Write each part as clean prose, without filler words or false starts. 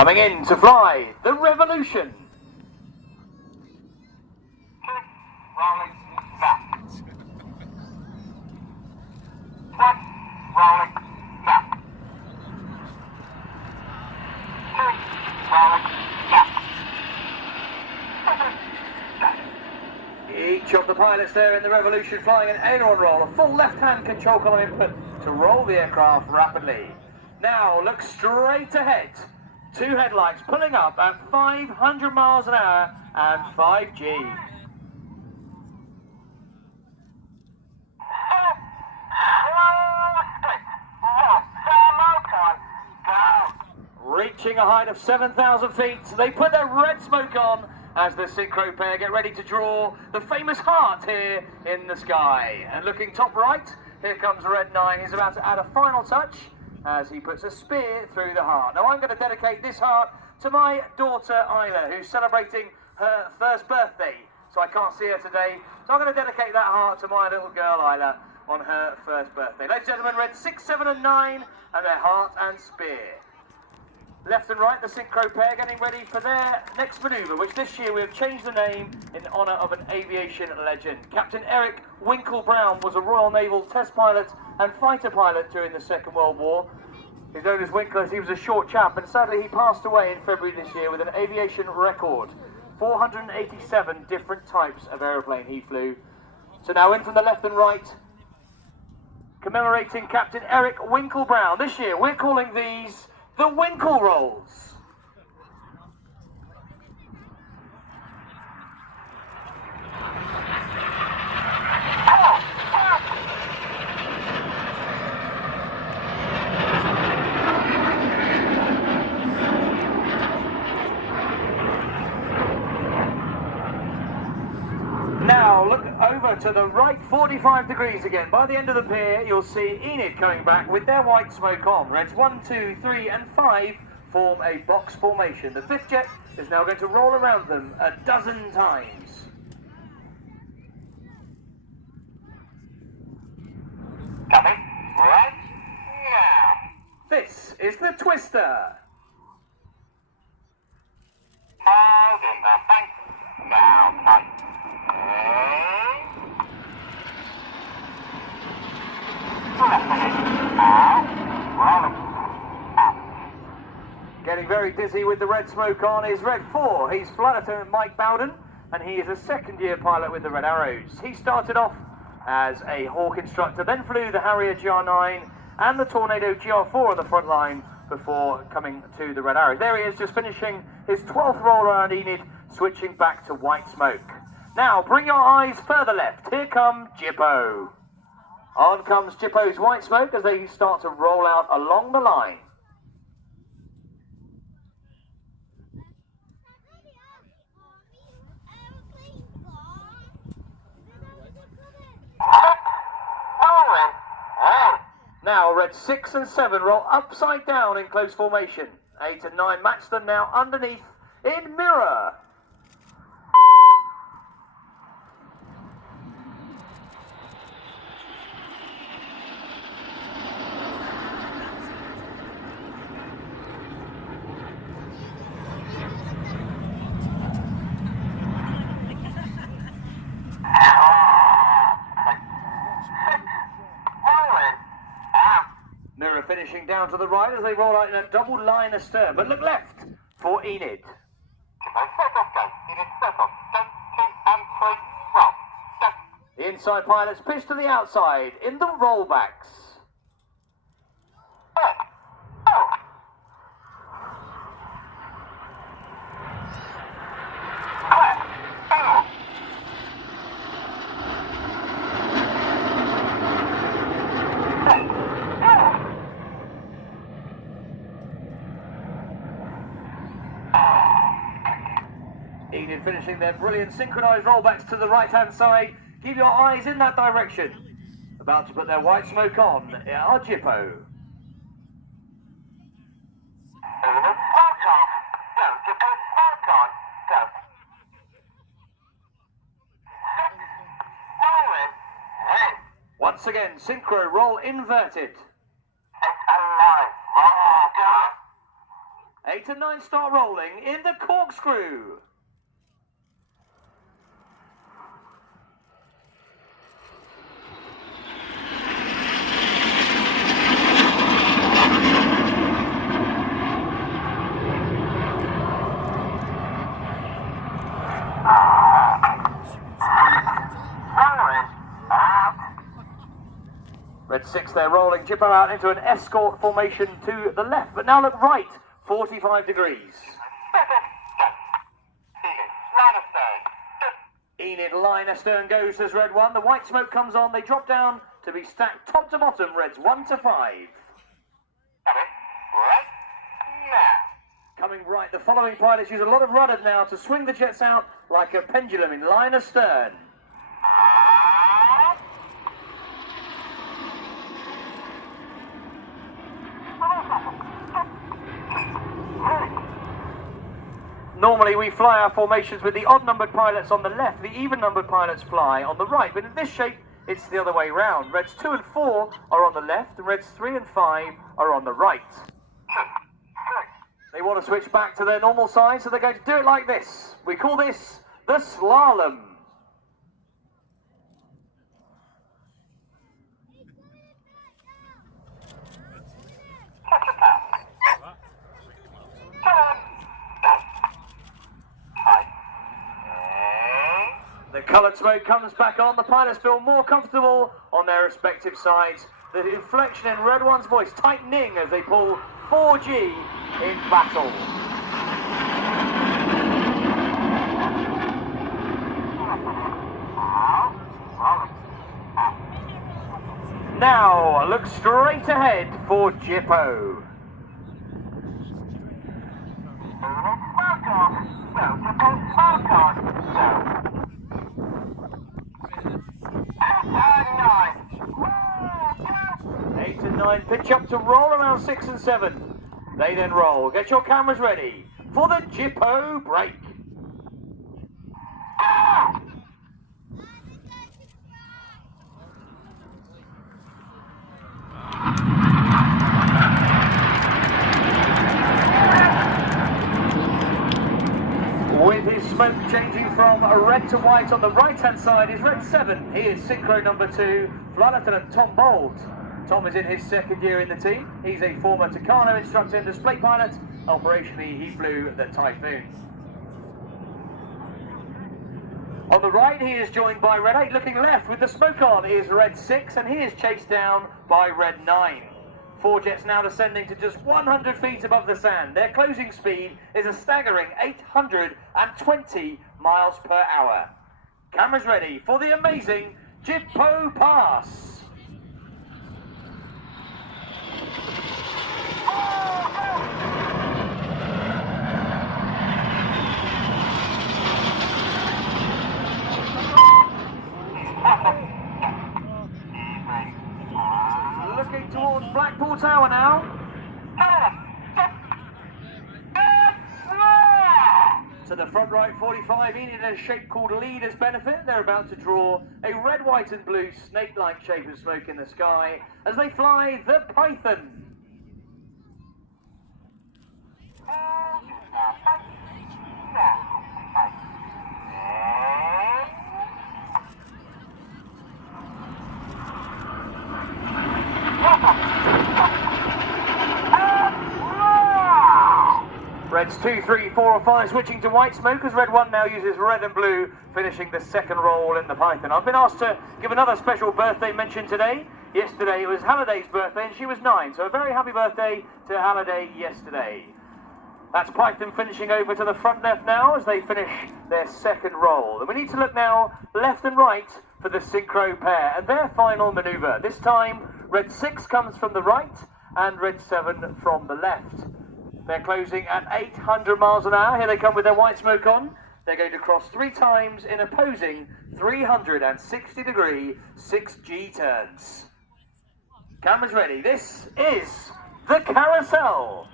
Coming in to fly the Revolution. Rolling, stop. Rolling, stop. Rolling, stop. Each of the pilots there in the Revolution flying an aileron roll, a full left-hand control column input to roll the aircraft rapidly. Now look straight ahead. 2 headlights pulling up at 500 miles an hour and 5G. Reaching a height of 7,000 feet, they put their red smoke on as the synchro pair get ready to draw the famous heart here in the sky. And looking top right, here comes Red 9. He's about to add a final touch as he puts a spear through the heart. Now I'm going to dedicate this heart to my daughter Isla, who's celebrating her first birthday. So I can't see her today. So I'm going to dedicate that heart to my little girl Isla on her first birthday. Ladies and gentlemen, Red 6, 7 and 9 and their heart and spear. Left and right, the synchro pair getting ready for their next manoeuvre, which this year we have changed the name in honour of an aviation legend. Captain Eric Winkle Brown was a Royal Naval test pilot and fighter pilot during the Second World War. He's known as Winkle as he was a short chap, and sadly he passed away in February this year with an aviation record. 487 different types of aeroplane he flew. So now in from the left and right, commemorating Captain Eric Winkle Brown. This year we're calling these the Winkle Rolls. Now look over to the right 45 degrees again. By the end of the pier you'll see Enid coming back with their white smoke on. Reds 1, 2, 3 and 5 form a box formation. The 5th jet is now going to roll around them a dozen times. Coming right now. This is the Twister. Hold in the bank. Now tight. Getting very dizzy with the red smoke on is Red 4. He's Flight Lieutenant Mike Bowden, and he is a second-year pilot with the Red Arrows. He started off as a Hawk instructor, then flew the Harrier GR9 and the Tornado GR4 on the front line before coming to the Red Arrows. There he is, just finishing his 12th roll around Enid, switching back to white smoke. Now, bring your eyes further left. Here comes Jippo. On comes Jippo's white smoke as they start to roll out along the line. Now, Red 6 and 7 roll upside down in close formation. 8 and 9 match them now underneath in mirror. Mirror finishing down to the right as they roll out in a double line astern. But look left for Enid. The inside pilots pitch to the outside in the rollbacks. Enid finishing their brilliant synchronised rollbacks to the right-hand side. Keep your eyes in that direction. About to put their white smoke on are Jippo. Once again, synchro roll inverted. 8 and 9 start rolling in the corkscrew. Red 6 there rolling, Jippo out into an escort formation to the left, but now look right, 45 degrees. Enid line astern goes as Red 1, the white smoke comes on, they drop down to be stacked top to bottom, Reds 1 to 5. Coming right, the following pilots use a lot of rudder now to swing the jets out like a pendulum in line astern. Normally we fly our formations with the odd-numbered pilots on the left, the even-numbered pilots fly on the right, but in this shape it's the other way round. Reds 2 and 4 are on the left, and Reds 3 and 5 are on the right. They want to switch back to their normal size, so they're going to do it like this. We call this the Slalom. The coloured smoke comes back on, the pilots feel more comfortable on their respective sides. The inflection in Red 1's voice tightening as they pull 4G in battle. Now, look straight ahead for Jippo. Eight and 9 pitch up to roll around 6 and 7. They then roll. Get your cameras ready for the Jippo break. With his smoke changing from a red to white on the right-hand side is Red 7. He is Synchro number 2, Flight Lieutenant Tom Bold. Tom is in his second year in the team. He's a former Tucano instructor and display pilot. Operationally, he flew the Typhoon. On the right, he is joined by Red 8. Looking left with the smoke on is Red 6, and he is chased down by Red 9. 4 jets now descending to just 100 feet above the sand. Their closing speed is a staggering 820 miles per hour. Cameras ready for the amazing Jippo Pass. Looking towards Blackpool Tower now. To the front right 45, in a shape called Leader's Benefit. They're about to draw a red, white and blue snake-like shape of smoke in the sky as they fly the Python. Reds 2, 3, 4 or 5 switching to white smoke as Red 1 now uses red and blue, finishing the second roll in the Python. I've been asked to give another special birthday mention today. Yesterday it was Halliday's birthday and she was 9, so a very happy birthday to Halliday yesterday. That's Python finishing over to the front left now as they finish their second roll. And we need to look now left and right for the Synchro pair and their final manoeuvre. This time Red 6 comes from the right and Red 7 from the left. They're closing at 800 miles an hour. Here they come with their white smoke on. They're going to cross 3 times in opposing 360-degree 6G turns. Cameras ready. This is the carousel.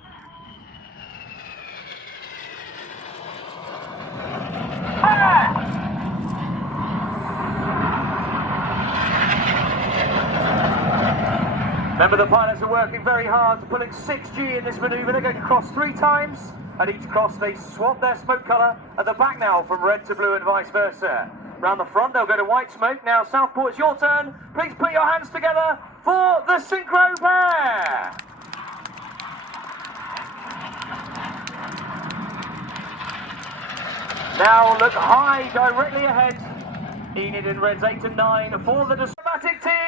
Remember, the pilots are working very hard to pulling 6G in this manoeuvre. They're going to cross 3 times. At each cross, they swap their smoke colour at the back now from red to blue and vice versa. Round the front, they'll go to white smoke. Now, Southport, it's your turn. Please put your hands together for the synchro pair. Now, look high directly ahead. Enid in reds 8 and 9 for the dramatic team.